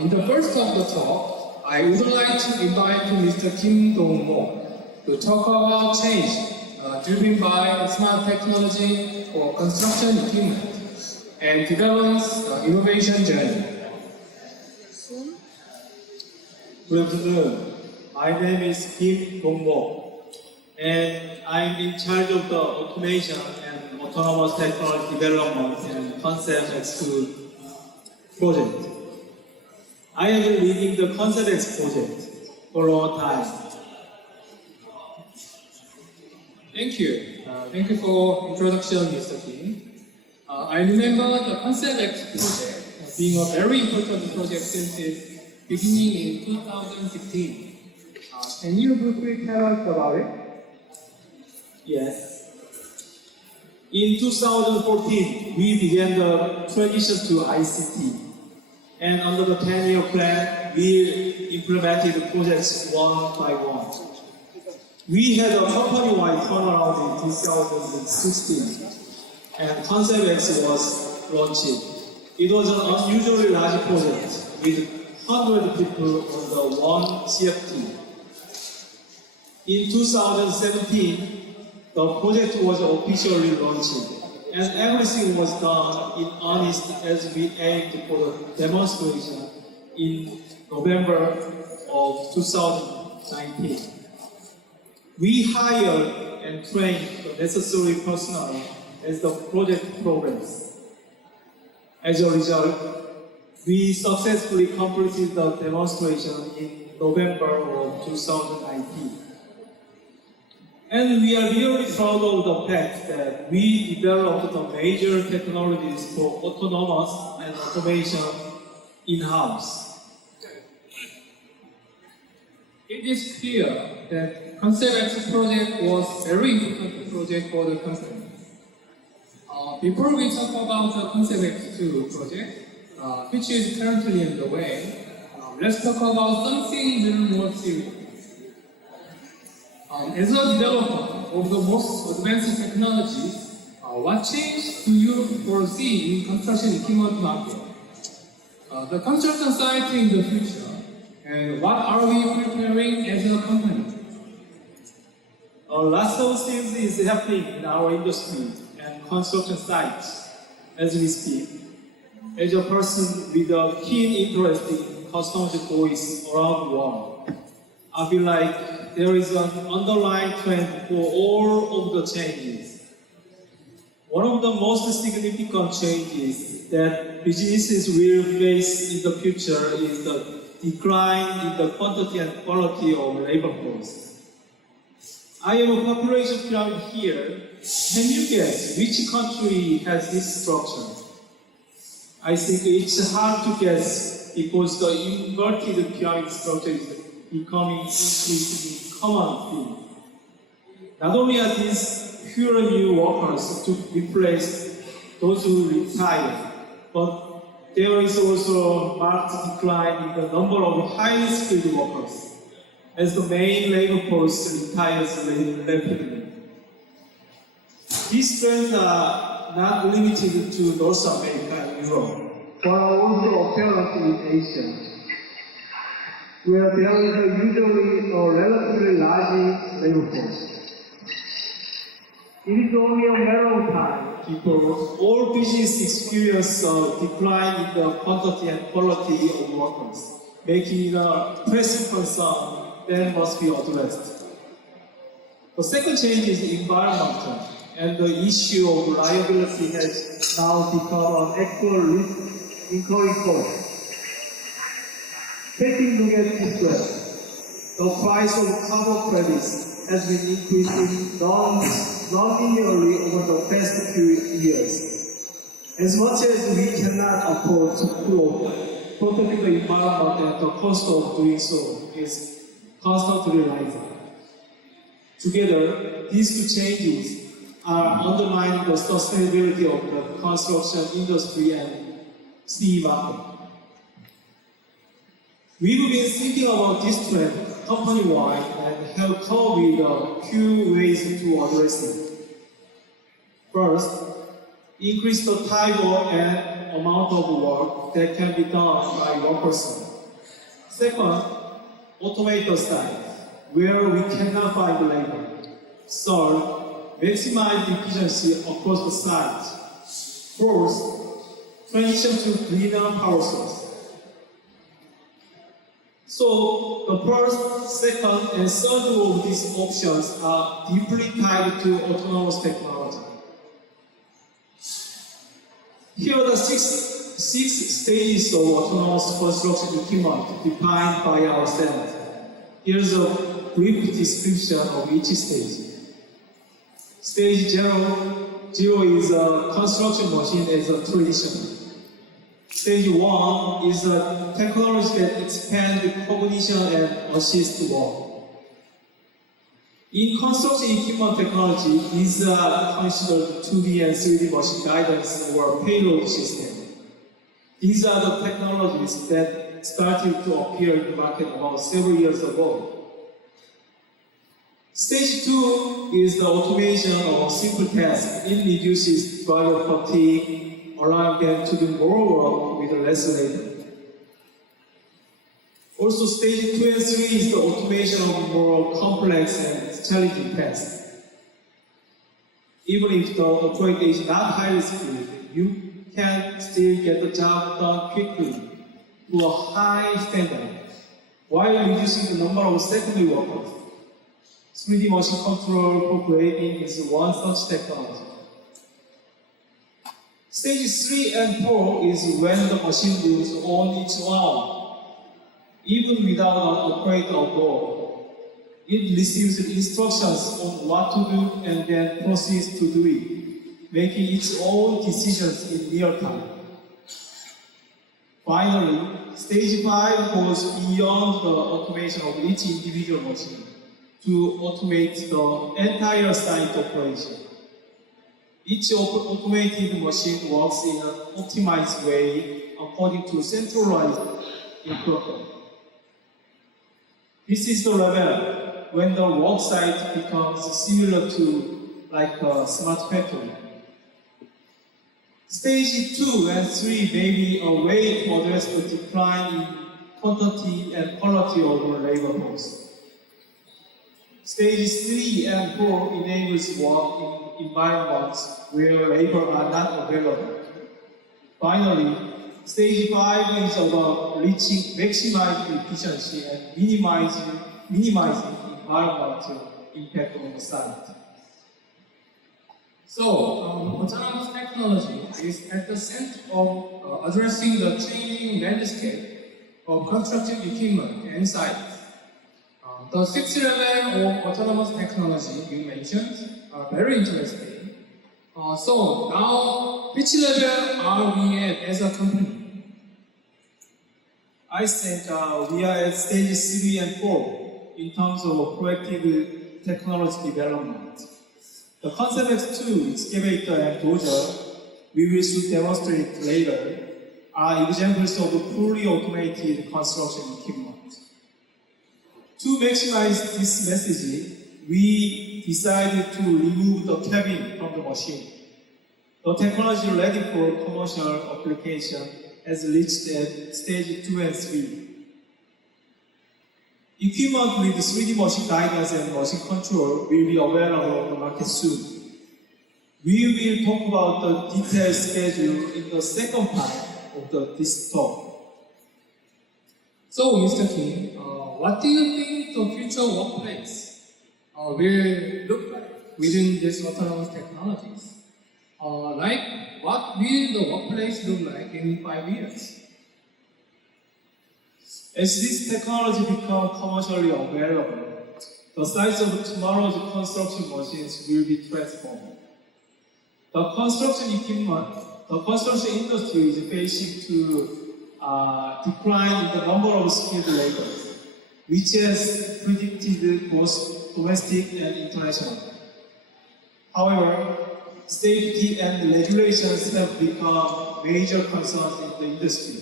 In the first of the talk, I would like to invite Mr. Kim Dong-mo to talk about change driven by smart technology for construction equipment and Develon's innovation journey. Good afternoon. My name is Kim Dong-mo, and I'm in charge of the automation and autonomous technology development and Concept X2 project. I have been leading the Concept X project for a long time. Thank you. Thank you for introduction, Mr. Kim. I remember the Concept X project being a very important project since its beginning in 2016. Can you briefly tell us about it? Yes. In 2014, we began the transition to ICT. And under the 10-year plan, we implemented projects one by one. We had a company-wide turnaround in 2016, and Concept X was launched. It was an unusually large project with 100 people on the one CFT. In 2017, the project was officially launched, and everything was done in earnest as we aimed for the demonstration in November of 2019. We hired and trained the necessary personnel as the project progressed. As a result, we successfully completed the demonstration in November of 2019. And we are really proud of the fact that we developed the major technologies for autonomous and automation in-house. It is clear that Concept X project was a very important project for the company. Before we talk about the Concept X2 project, which is currently underway, let's talk about something a little more serious. As a developer of the most advanced technologies, what change do you foresee in construction equipment market? The construction site in the future, and what are we preparing as a company? Lots of things is happening in our industry and construction sites as we speak. As a person with a keen interest in customer voice around the world, I feel like there is an underlying trend for all of the changes. One of the most significant changes that businesses will face in the future is the decline in the quantity and quality of labor force. I have a population pyramid here. Can you guess which country has this structure? I think it's hard to guess because the inverted pyramid structure is becoming increasingly common thing. Not only are these fewer new workers to replace those who retire, but there is also a marked decline in the number of highly skilled workers as the main labor force retires rapidly. These trends are not limited to North America and Europe, but are also apparent in Asia, where there is usually a relatively large labor force. It is only a matter of time before all businesses experience a decline in the quantity and quality of workers, making it a pressing concern that must be addressed. The second change is environmental, and the issue of reliability has now become an actual risk incurring cost. Taking a look at this graph, the price of carbon credits has been increasing non-linearly over the past few years. As much as we cannot afford to protect the environment, and the cost of doing so is constantly rising. Together, these two changes are undermining the sustainability of the construction industry and CE market. We've been thinking about this trend company-wide and have come up with a few ways to address it. First, increase the type of and amount of work that can be done by one person. Second, automate the site where we cannot find labor. Third, maximize efficiency across the site. Fourth, transition to greener power source. So the first, second, and third of these options are deeply tied to autonomous technology. Here are the six stages of autonomous construction equipment defined by our standard. Here's a brief description of each stage. Stage 0 is a construction machine as a tradition. Stage 1 is a technology that expands cognition and assist work. In construction equipment technology, these are considered 2D and 3D machine guidance or payload system. These are the technologies that started to appear in the market about several years ago. Stage 2 is the automation of simple tasks. It reduces driver fatigue, allowing them to do more work with less labor. Also, stage 2 and 3 is the automation of more complex and challenging tasks. Even if the operator is not highly skilled, you can still get the job done quickly to a high standard while reducing the number of secondary workers. 3D machine control for grading is one such technology. Stage 3 and 4 is when the machine moves on its own. Even without an operator on board, it receives instructions on what to do and then proceeds to do it, making its own decisions in real time. Finally, stage 5 goes beyond the automation of each individual machine to automate the entire site operation. Each automated machine works in an optimized way according to centralized instructions. This is the level when the work site becomes similar to like a smart factory. Stage 2 and 3 may be a way to address the decline in quantity and quality of the labor force. Stage 3 and 4 enables work in environments where labor are not available. Finally, stage 5 is about reaching maximized efficiency and minimizing environmental impact on the site. So, autonomous technology is at the center of addressing the changing landscape of construction equipment and sites. The sixth level of autonomous technology you mentioned are very interesting. So now, which level are we at as a company? I think we are at stage 3 and 4 in terms of proactive technology development. The Concept X2, excavator, and dozer, we will soon demonstrate later, are examples of fully automated construction equipment. To maximize this message, we decided to remove the cabin from the machine. The technology ready for commercial application has reached at stage 2 and 3. Equipment with 3D machine guidance and machine control will be available on the market soon. We will talk about the detailed schedule in the second part of this talk. So, Mr. Kim, what do you think the future workplace will look like within these autonomous technologies? Like, what will the workplace look like in 5 years? As this technology becomes commercially available, the size of tomorrow's construction machines will be transformed. The construction industry is facing to decline in the number of skilled laborers, which has predicted both domestic and international. However, safety and regulations have become major concerns in the industry.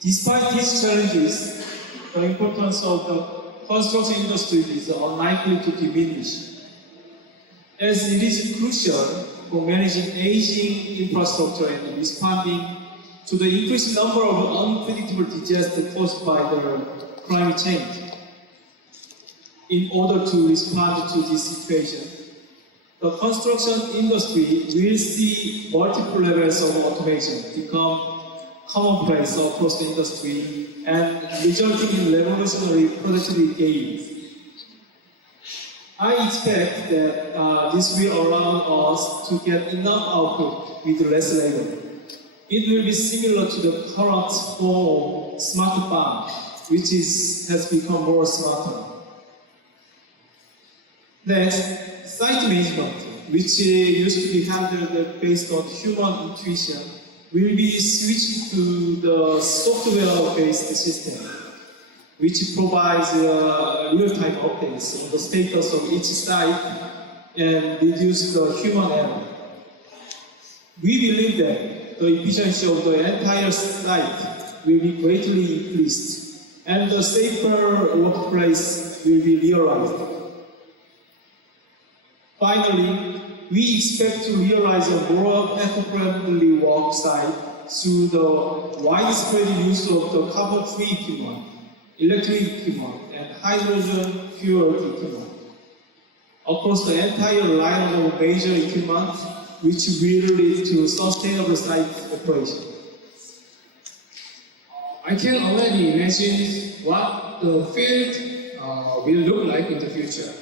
Despite these challenges, the importance of the construction industry is unlikely to diminish, as it is crucial for managing aging infrastructure and responding to the increasing number of unpredictable disasters caused by the climate change. In order to respond to this situation, the construction industry will see multiple levels of automation become commonplace across the industry and resulting in revolutionary productivity gains. I expect that this will allow us to get enough output with less labor. It will be similar to the current form of smart farm, which has become more smarter. Next, site management, which used to be handled based on human intuition, will be switched to the software-based system, which provides real-time updates on the status of each site and reduce the human error. We believe that the efficiency of the entire site will be greatly increased and the safer workplace will be realized. Finally, we expect to realize a more eco-friendly work site through the widespread use of the carbon-free equipment, electric equipment, and hydrogen fueled equipment across the entire line of major equipment, which will lead to sustainable site operation. I can already imagine what the field will look like in the future.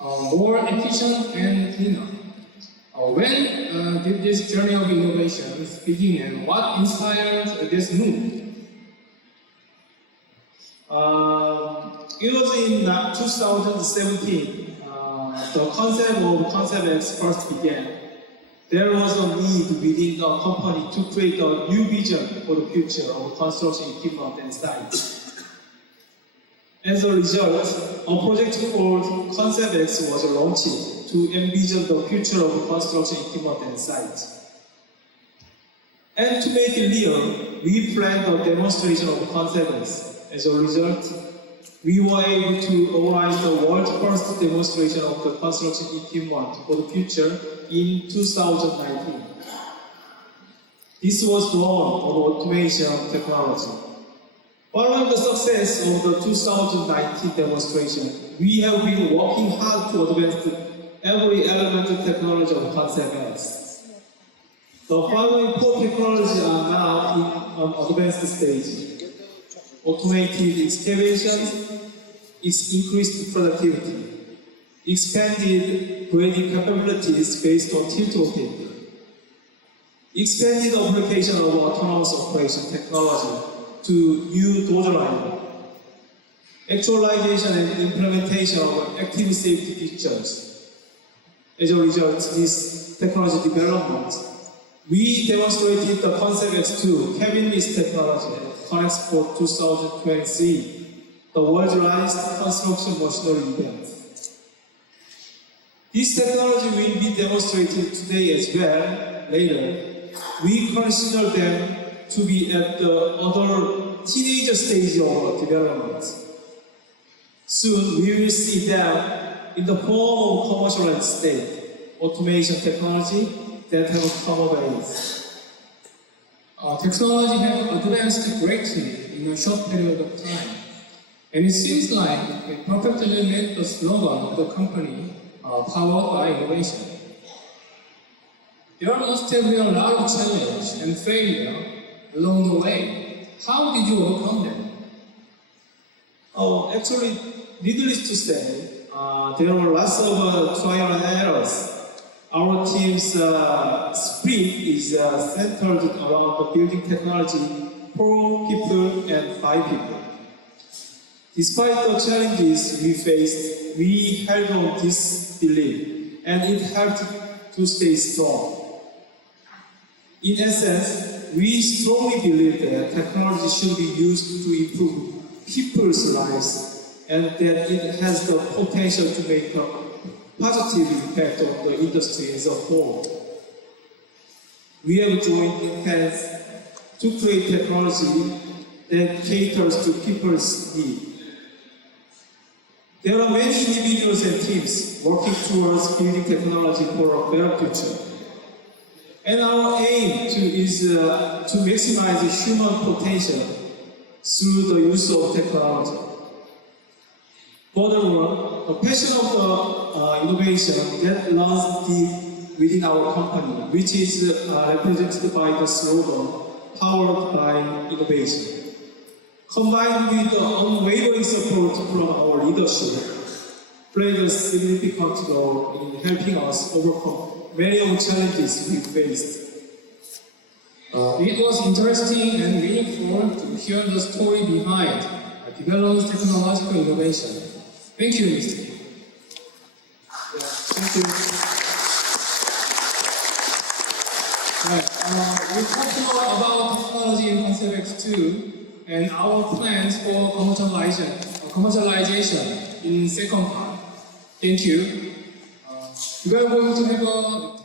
More efficient and cleaner. When did this journey of innovation begin and what inspired this move? It was in 2017, the concept of Concept X first began. There was a need within the company to create a new vision for the future of construction equipment and sites. As a result, a project called Concept X was launched to envision the future of construction equipment and sites. And to make it real, we planned a demonstration of Concept X. As a result, we were able to organize the world's first demonstration of the construction equipment for the future in 2019. This was done on automation technology. Following the success of the 2019 demonstration, we have been working hard to advance every element of technology of Concept X. The following 4 technologies are now in an advanced stage: automated excavation, increased productivity, expanded grading capabilities based on tilt rotating, expanded application of autonomous operation technology to new dozer line, actualization and implementation of active safety features. As a result of this technology development, we demonstrated the Concept X2 cabin-less technology at Conexpo 2023, the world's largest construction machinery event. This technology will be demonstrated today as well later. We consider them to be at the other teenager stage of development. Soon we will see them in the form of commercialized state, automation technology that have come of age. Technology has advanced greatly in a short period of time, and it seems like it perfectly met the slogan of the company, powered by innovation. There must have been a lot of challenge and failure along the way. How did you overcome them? Actually, needless to say, there were lots of trial and errors. Our team's spirit is centered around the building technology, 4 people and 5 people. Despite the challenges we faced, we held on this belief, and it helped to stay strong. In essence, we strongly believe that technology should be used to improve people's lives and that it has the potential to make a positive impact on the industry as a whole. We have joined hands to create technology that caters to people's needs. There are many individuals and teams working towards building technology for a better future. And our aim is to maximize human potential through the use of technology. Furthermore, the passion of the innovation that runs deep within our company, which is represented by the slogan, powered by innovation. Combined with the unwavering support from our leadership, played a significant role in helping us overcome many of the challenges we faced. It was interesting and meaningful to hear the story behind Develon's technological innovation. Thank you, Mr. Kim. Thank you. Right. We talked a lot about technology in Concept X2 and our plans for commercialization in second part. Thank you. We are going to have a